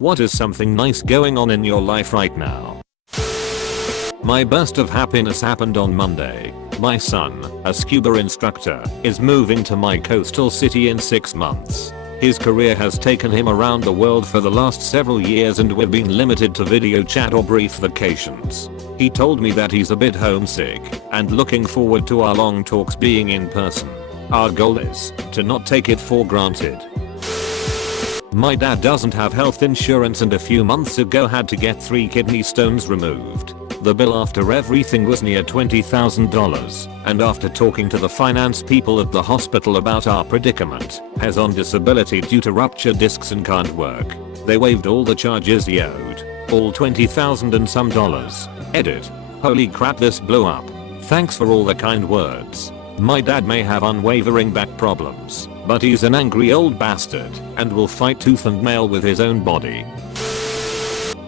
What is something nice going on in your life right now? My burst of happiness happened on Monday. My son, a scuba instructor, is moving to my coastal city in 6 months. His career has taken him around the world for the last several years and we've been limited to video chat or brief vacations. He told me that he's a bit homesick and looking forward to our long talks being in person. Our goal is to not take it for granted. My dad doesn't have health insurance and a few months ago had to get 3 kidney stones removed. The bill after everything was near $20,000, and after talking to the finance people at the hospital about our predicament, has on disability due to ruptured discs and can't work. They waived all the charges he owed. All $20,000 and some dollars. Edit. Holy crap, this blew up. Thanks for all the kind words. My dad may have unwavering back problems, but he's an angry old bastard and will fight tooth and nail with his own body.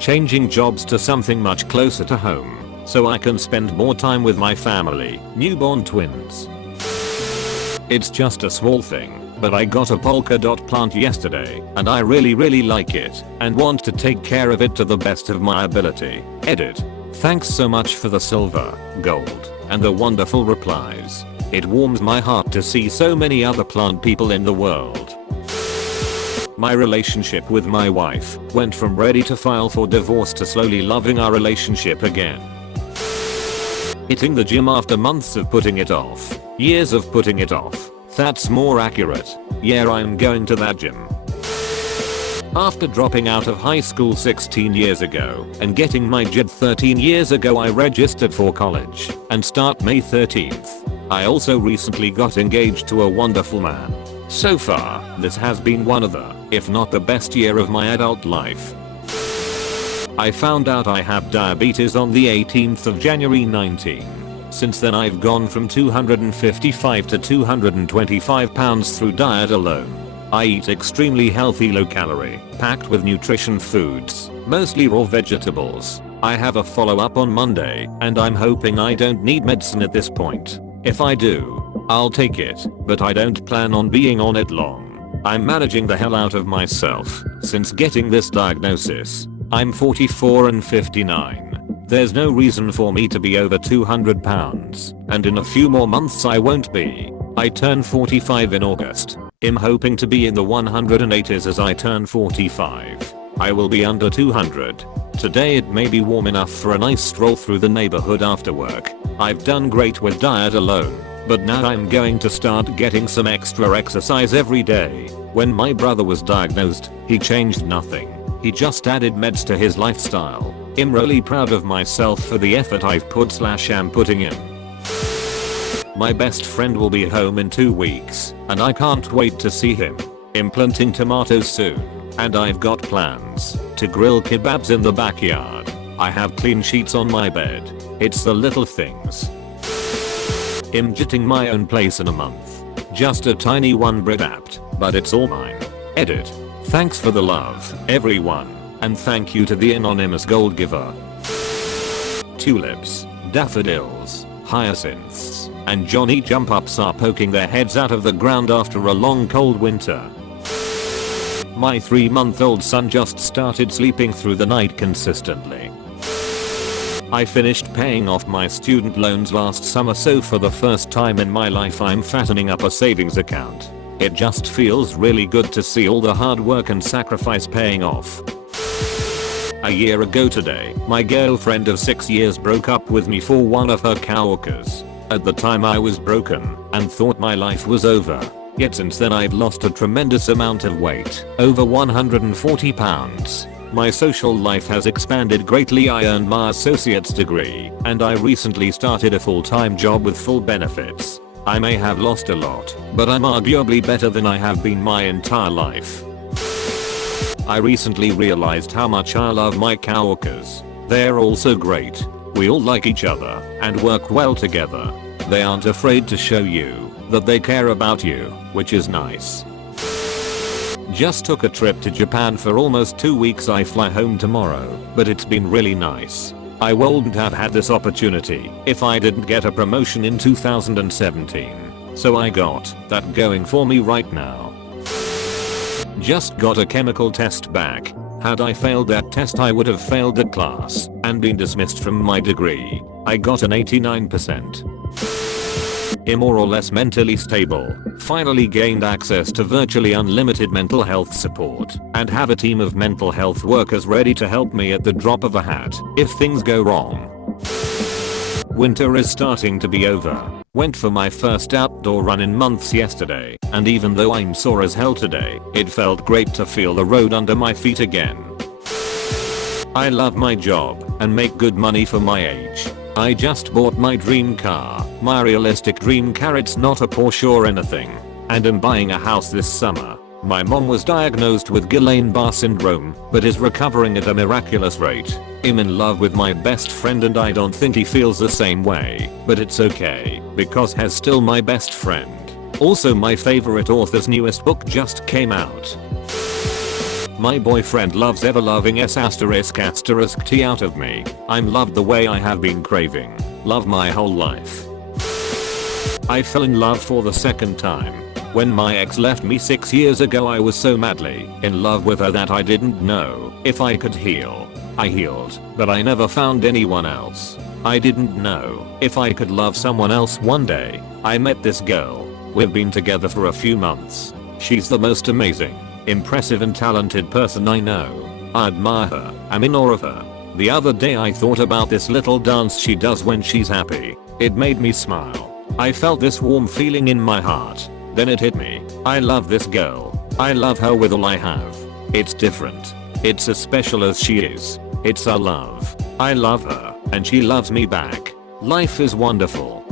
Changing jobs to something much closer to home, so I can spend more time with my family, newborn twins. It's just a small thing, but I got a polka dot plant yesterday and I really like it and want to take care of it to the best of my ability. Edit. Thanks so much for the silver, gold, and the wonderful replies. It warms my heart to see so many other plant people in the world. My relationship with my wife went from ready to file for divorce to slowly loving our relationship again. Hitting the gym after months of putting it off. Years of putting it off. That's more accurate. Yeah, I'm going to that gym. After dropping out of high school 16 years ago and getting my JID 13 years ago, I registered for college and start May 13th. I also recently got engaged to a wonderful man. So far, this has been one of the, if not the best year of my adult life. I found out I have diabetes on the 18th of January 19. Since then I've gone from 255 to 225 pounds through diet alone. I eat extremely healthy low calorie, packed with nutrition foods, mostly raw vegetables. I have a follow up on Monday and I'm hoping I don't need medicine at this point. If I do, I'll take it, but I don't plan on being on it long. I'm managing the hell out of myself since getting this diagnosis. I'm 44 and 59. There's no reason for me to be over 200 pounds, and in a few more months I won't be. I turn 45 in August. I'm hoping to be in the 180s as I turn 45. I will be under 200. Today it may be warm enough for a nice stroll through the neighborhood after work. I've done great with diet alone, but now I'm going to start getting some extra exercise every day. When my brother was diagnosed, he changed nothing. He just added meds to his lifestyle. I'm really proud of myself for the effort I've put/am putting in. My best friend will be home in 2 weeks, and I can't wait to see him. I'm planting tomatoes soon, and I've got plans to grill kebabs in the backyard. I have clean sheets on my bed. It's the little things. I'm getting my own place in a month. Just a tiny one brick apt, but it's all mine. Edit. Thanks for the love, everyone, and thank you to the anonymous gold giver. Tulips, daffodils, hyacinths, and Johnny jump ups are poking their heads out of the ground after a long cold winter. My 3-month-old son just started sleeping through the night consistently. I finished paying off my student loans last summer, so for the first time in my life I'm fattening up a savings account. It just feels really good to see all the hard work and sacrifice paying off. A year ago today, my girlfriend of 6 years broke up with me for one of her coworkers. At the time I was broken and thought my life was over. Yet since then I've lost a tremendous amount of weight, over 140 pounds. My social life has expanded greatly. I earned my associate's degree, and I recently started a full-time job with full benefits. I may have lost a lot, but I'm arguably better than I have been my entire life. I recently realized how much I love my coworkers. They're all so great. We all like each other and work well together. They aren't afraid to show you that they care about you, which is nice. Just took a trip to Japan for almost 2 weeks. I fly home tomorrow, but it's been really nice. I wouldn't have had this opportunity if I didn't get a promotion in 2017. So I got that going for me right now. Just got a chemical test back. Had I failed that test I would have failed the class and been dismissed from my degree. I got an 89%. I'm more or less mentally stable, finally gained access to virtually unlimited mental health support, and have a team of mental health workers ready to help me at the drop of a hat if things go wrong. Winter is starting to be over. Went for my first outdoor run in months yesterday, and even though I'm sore as hell today, it felt great to feel the road under my feet again. I love my job and make good money for my age. I just bought my dream car, my realistic dream car, it's not a Porsche or anything, and am buying a house this summer. My mom was diagnosed with Guillain-Barré syndrome, but is recovering at a miraculous rate. I'm in love with my best friend and I don't think he feels the same way, but it's okay, because he's still my best friend. Also my favorite author's newest book just came out. My boyfriend loves ever loving ***T out of me. I'm loved the way I have been craving. Love my whole life. I fell in love for the second time. When my ex left me 6 years ago I was so madly in love with her that I didn't know if I could heal. I healed, but I never found anyone else. I didn't know if I could love someone else. One day, I met this girl. We've been together for a few months. She's the most amazing, impressive and talented person I know. I admire her. I'm in awe of her. The other day I thought about this little dance she does when she's happy. It made me smile. I felt this warm feeling in my heart. Then it hit me. I love this girl. I love her with all I have. It's different. It's as special as she is. It's our love. I love her, and she loves me back. Life is wonderful.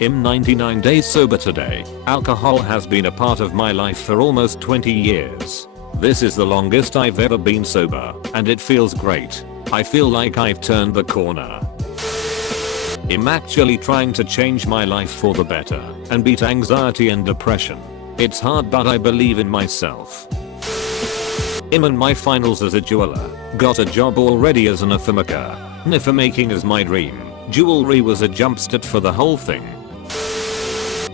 I'm 99 days sober today. Alcohol has been a part of my life for almost 20 years. This is the longest I've ever been sober, and it feels great. I feel like I've turned the corner. I'm actually trying to change my life for the better and beat anxiety and depression. It's hard, but I believe in myself. I'm in my finals as a jeweler. Got a job already as an filmmaker. Filmmaking is my dream. Jewelry was a jumpstart for the whole thing.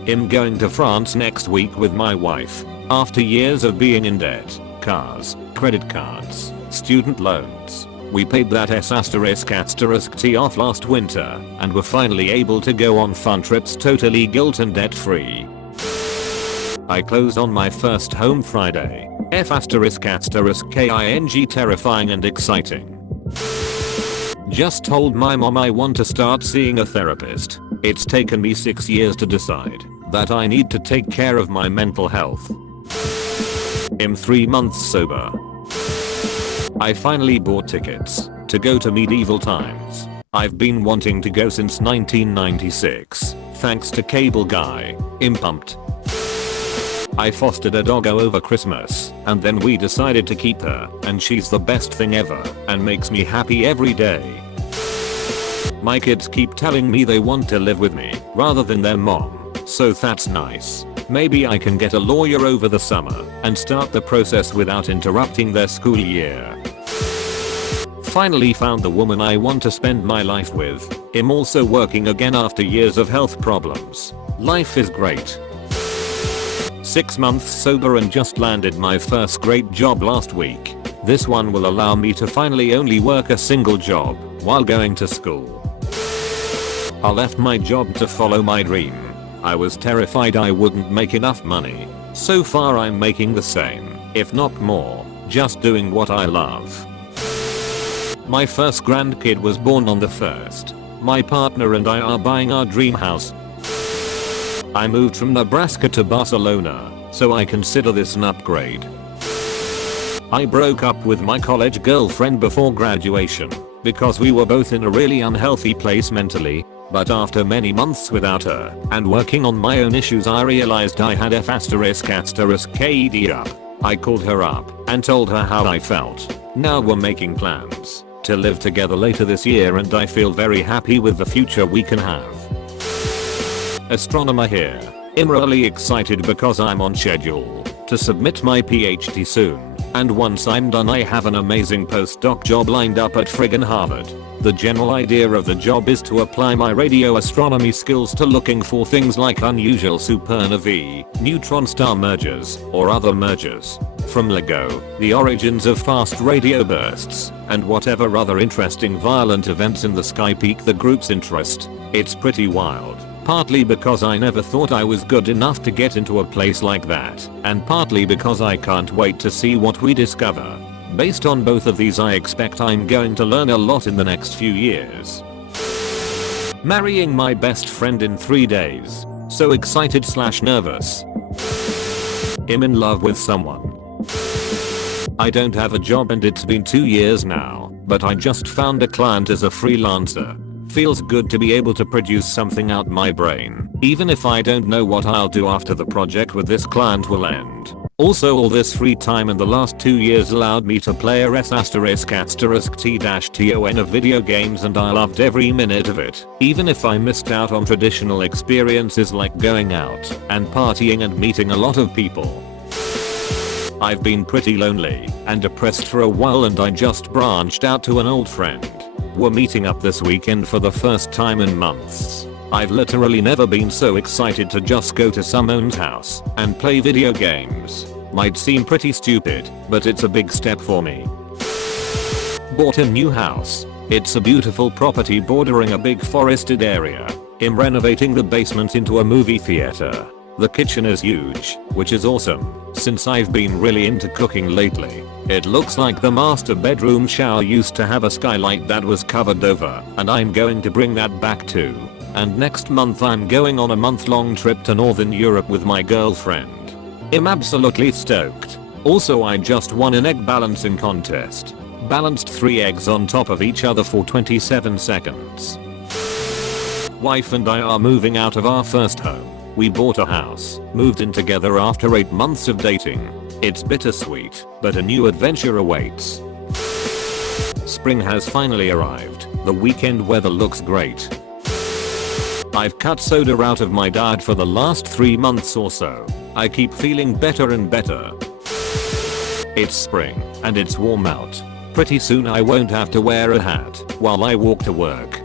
I'm going to France next week with my wife. After years of being in debt, cars, credit cards, student loans, we paid that ***T off last winter and were finally able to go on fun trips totally guilt and debt free. I closed on my first home Friday. ***king, terrifying and exciting. Just told my mom I want to start seeing a therapist. It's taken me 6 years to decide that I need to take care of my mental health. I'm 3 months sober. I finally bought tickets to go to medieval times. I've been wanting to go since 1996. Thanks to Cable Guy. I'm pumped. I fostered a doggo over Christmas, and then we decided to keep her, and she's the best thing ever, and makes me happy every day. My kids keep telling me they want to live with me, rather than their mom, so that's nice. Maybe I can get a lawyer over the summer, and start the process without interrupting their school year. Finally found the woman I want to spend my life with. I'm also working again after years of health problems. Life is great. 6 months sober and just landed my first great job last week. This one will allow me to finally only work a single job while going to school. I left my job to follow my dream. I was terrified I wouldn't make enough money. So far I'm making the same, if not more, just doing what I love. My first grandkid was born on the 1st. My partner and I are buying our dream house. I moved from Nebraska to Barcelona, so I consider this an upgrade. I broke up with my college girlfriend before graduation because we were both in a really unhealthy place mentally, but after many months without her and working on my own issues I realized I had ***KED up. I called her up and told her how I felt. Now we're making plans to live together later this year and I feel very happy with the future we can have. Astronomer here. I'm really excited because I'm on schedule to submit my PhD soon. And once I'm done I have an amazing postdoc job lined up at friggin' Harvard. The general idea of the job is to apply my radio astronomy skills to looking for things like unusual supernovae, neutron star mergers, or other mergers. From LIGO, the origins of fast radio bursts, and whatever other interesting violent events in the sky pique the group's interest. It's pretty wild. Partly because I never thought I was good enough to get into a place like that, and partly because I can't wait to see what we discover. Based on both of these I expect I'm going to learn a lot in the next few years. Marrying my best friend in 3 days. So excited / nervous. I'm in love with someone. I don't have a job and it's been 2 years now, but I just found a client as a freelancer. Feels good to be able to produce something out my brain, even if I don't know what I'll do after the project with this client will end. Also, all this free time in the last 2 years allowed me to play **T-TON of video games and I loved every minute of it, even if I missed out on traditional experiences like going out and partying and meeting a lot of people. I've been pretty lonely and depressed for a while and I just branched out to an old friend. We're meeting up this weekend for the first time in months. I've literally never been so excited to just go to someone's house and play video games. Might seem pretty stupid, but it's a big step for me. Bought a new house. It's a beautiful property bordering a big forested area. I'm renovating the basement into a movie theater. The kitchen is huge, which is awesome, since I've been really into cooking lately. It looks like the master bedroom shower used to have a skylight that was covered over, and I'm going to bring that back too. And next month I'm going on a month-long trip to Northern Europe with my girlfriend. I'm absolutely stoked. Also, I just won an egg balancing contest. Balanced 3 eggs on top of each other for 27 seconds. Wife and I are moving out of our first home. We bought a house, moved in together after 8 months of dating. It's bittersweet, but a new adventure awaits. Spring has finally arrived. The weekend weather looks great. I've cut soda out of my diet for the last 3 months or so. I keep feeling better and better. It's spring, and it's warm out. Pretty soon I won't have to wear a hat while I walk to work.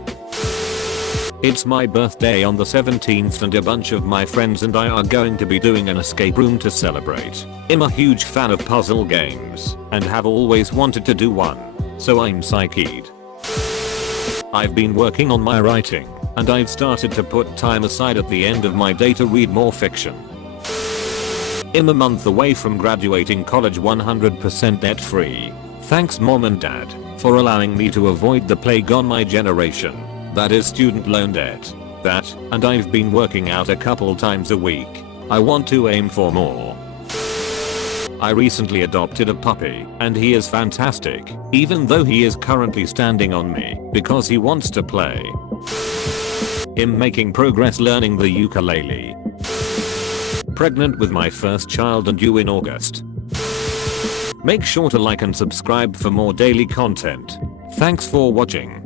It's my birthday on the 17th and a bunch of my friends and I are going to be doing an escape room to celebrate. I'm a huge fan of puzzle games and have always wanted to do one, so I'm psyched. I've been working on my writing and I've started to put time aside at the end of my day to read more fiction. I'm a month away from graduating college 100% debt free. Thanks mom and dad for allowing me to avoid the plague on my generation. That is student loan debt. That, and I've been working out a couple times a week. I want to aim for more. I recently adopted a puppy, and he is fantastic, even though he is currently standing on me because he wants to play. I'm making progress learning the ukulele. Pregnant with my first child and due in August. Make sure to like and subscribe for more daily content. Thanks for watching.